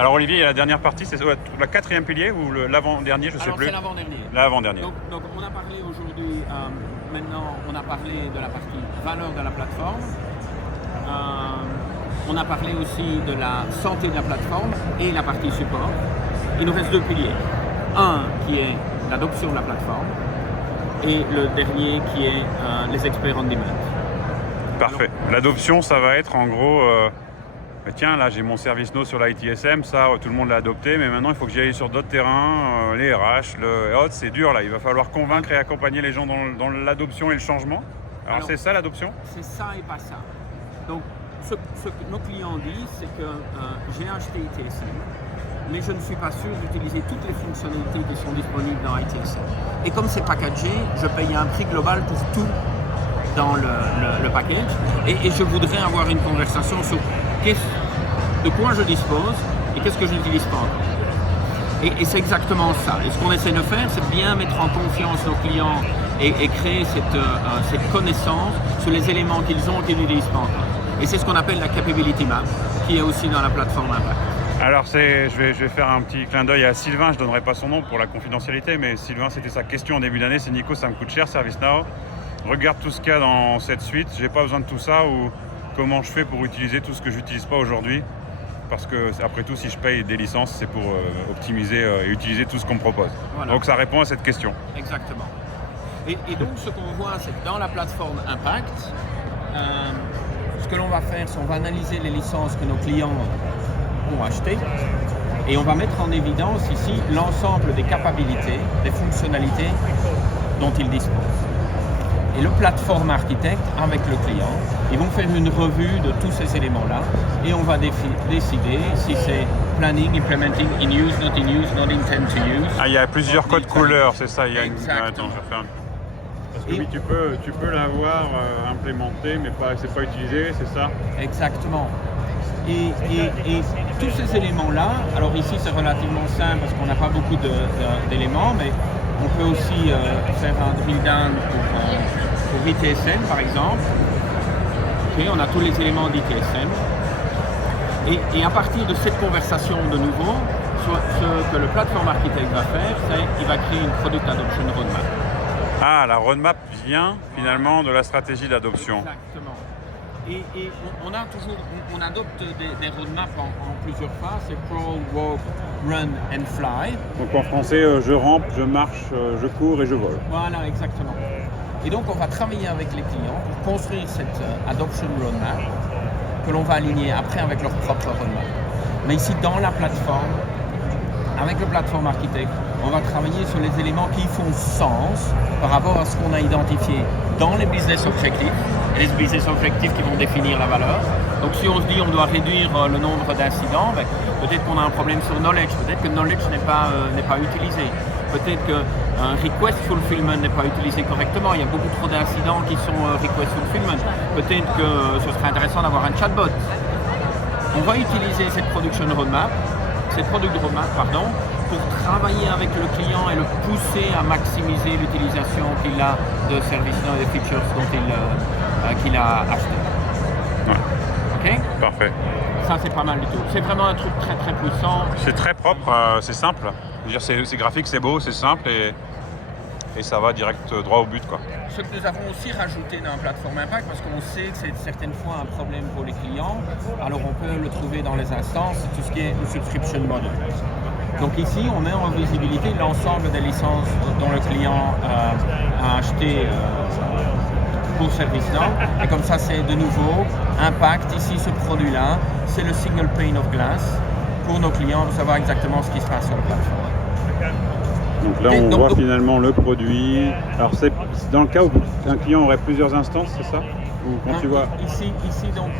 Alors Olivier, il y a la dernière partie, c'est la quatrième pilier ou l'avant-dernier, je ne sais plus. C'est l'avant-dernier. L'avant-dernier. Donc on a parlé aujourd'hui, maintenant on a parlé de la partie valeur de la plateforme. On a parlé aussi de la santé de la plateforme et la partie support. Il nous reste deux piliers. Un qui est l'adoption de la plateforme et le dernier qui est les experts on demand. Parfait. L'adoption, ça va être en gros, tiens, là j'ai mon service no sur l'ITSM, ça tout le monde l'a adopté, mais maintenant il faut que j'y aille sur d'autres terrains, les RH, le HOT, c'est dur là, il va falloir convaincre et accompagner les gens dans l'adoption et le changement. Alors c'est ça l'adoption? C'est ça et pas ça. Donc ce que nos clients disent, c'est que j'ai acheté ITSM, mais je ne suis pas sûr d'utiliser toutes les fonctionnalités qui sont disponibles dans ITSM. Et comme c'est packagé, je paye un prix global pour tout dans le package. Et je voudrais avoir une conversation sur de quoi je dispose et qu'est-ce que je n'utilise pas encore. Et c'est exactement ça. Et ce qu'on essaie de faire, c'est bien mettre en confiance nos clients et créer cette connaissance sur les éléments qu'ils ont et qu'ils n'utilisent pas encore. Et c'est ce qu'on appelle la Capability Map, qui est aussi dans la plateforme Impact. Alors je vais faire un petit clin d'œil à Sylvain, je ne donnerai pas son nom pour la confidentialité, mais Sylvain, c'était sa question en début d'année, c'est Nico, ça me coûte cher ServiceNow, regarde tout ce qu'il y a dans cette suite, j'ai pas besoin de tout ça, ou comment je fais pour utiliser tout ce que j'utilise pas aujourd'hui, parce que après tout, si je paye des licences, c'est pour optimiser et utiliser tout ce qu'on me propose. Voilà. Donc ça répond à cette question. Exactement. Et donc ce qu'on voit, c'est que dans la plateforme Impact, ce que l'on va faire, c'est qu'on va analyser les licences que nos clients ont achetées et on va mettre en évidence ici l'ensemble des capacités, des fonctionnalités dont ils disposent. Et le plateforme architecte, avec le client, ils vont faire une revue de tous ces éléments-là et on va décider si c'est planning, implementing, in use, not in use, not intent to use. Ah, il y a plusieurs codes couleurs, c'est ça. Il y a Exactement. Attends, je vais faire Parce que oui, tu peux l'avoir implémenté, mais c'est pas utilisé, c'est ça? Exactement. Et tous ces éléments-là, alors ici c'est relativement simple parce qu'on n'a pas beaucoup d'éléments, mais on peut aussi faire un drill down pour ITSM par exemple. Okay, on a tous les éléments d'ITSM. Et à partir de cette conversation de nouveau, ce que le platform architect va faire, c'est qu'il va créer une Product Adoption Roadmap. Ah, la roadmap vient finalement de la stratégie d'adoption. Exactement. Et on adopte des roadmaps en plusieurs phases, c'est crawl, walk, run and fly. Donc en français, je rampe, je marche, je cours et je vole. Voilà, exactement. Et donc on va travailler avec les clients pour construire cette adoption roadmap que l'on va aligner après avec leur propre roadmap. Mais ici dans la plateforme, avec le platform architecte, on va travailler sur les éléments qui font sens par rapport à ce qu'on a identifié dans les business objectifs, et les business objectifs qui vont définir la valeur. Donc si on se dit on doit réduire le nombre d'incidents, peut-être qu'on a un problème sur knowledge, peut-être que knowledge n'est pas utilisé, peut-être qu'un request fulfillment n'est pas utilisé correctement, il y a beaucoup trop d'incidents qui sont request fulfillment, peut-être que ce serait intéressant d'avoir un chatbot. On va utiliser cette product roadmap, pour travailler avec le client et le pousser à maximiser l'utilisation qu'il a de ServiceNow et des features qu'il a acheté. Ouais. Ok? Parfait. Ça, c'est pas mal du tout. C'est vraiment un truc très très puissant. C'est très propre, c'est simple. Je veux dire, c'est graphique, c'est beau, c'est simple et ça va direct droit au but, quoi. Ce que nous avons aussi rajouté dans la plateforme Impact, parce qu'on sait que c'est certaines fois un problème pour les clients, alors on peut le trouver dans les instances, c'est tout ce qui est le subscription model. Donc ici, on met en visibilité l'ensemble des licences dont le client a acheté pour ServiceNow. Et comme ça, c'est de nouveau Impact. Ici, ce produit-là, c'est le single pane of glass pour nos clients de savoir exactement ce qui se passe sur la plateforme. Donc là, on voit finalement le produit. Alors, c'est dans le cas où un client aurait plusieurs instances, c'est ça? Ou quand tu vois ici donc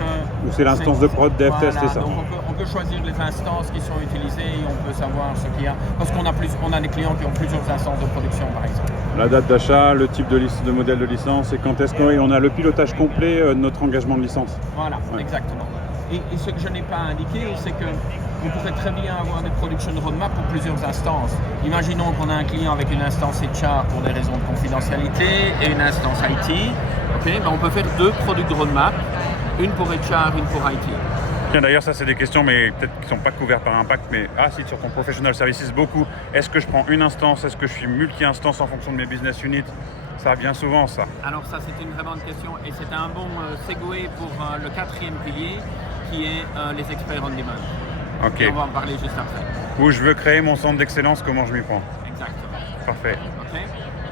ou c'est l'instance de prod, dev, test, c'est ça? Donc on peut choisir les instances qui sont utilisées et on peut savoir ce qu'il y a. Parce qu'on a des clients qui ont plusieurs instances de production, par exemple. La date d'achat, le type de modèle de licence et quand est-ce qu'on a le pilotage complet de notre engagement de licence. Voilà, ouais. Exactement. Et ce que je n'ai pas indiqué, c'est qu'on pourrait très bien avoir des production roadmap pour plusieurs instances. Imaginons qu'on a un client avec une instance HR pour des raisons de confidentialité et une instance IT. Okay, on peut faire deux product roadmap, une pour HR, une pour IT. Tiens, d'ailleurs, ça, c'est des questions, mais peut-être qui ne sont pas couvertes par Impact. Mais si, sur ton Professional Services, beaucoup. Est-ce que je prends une instance? Est-ce que je suis multi-instance en fonction de mes business units? Ça revient souvent, ça. Alors ça, c'est une très bonne question et c'est un bon segue pour le 4e pilier qui est les experts on demand. Ok. Et on va en parler juste après. Où je veux créer mon centre d'excellence, comment je m'y prends? Exactement. Parfait. Ok.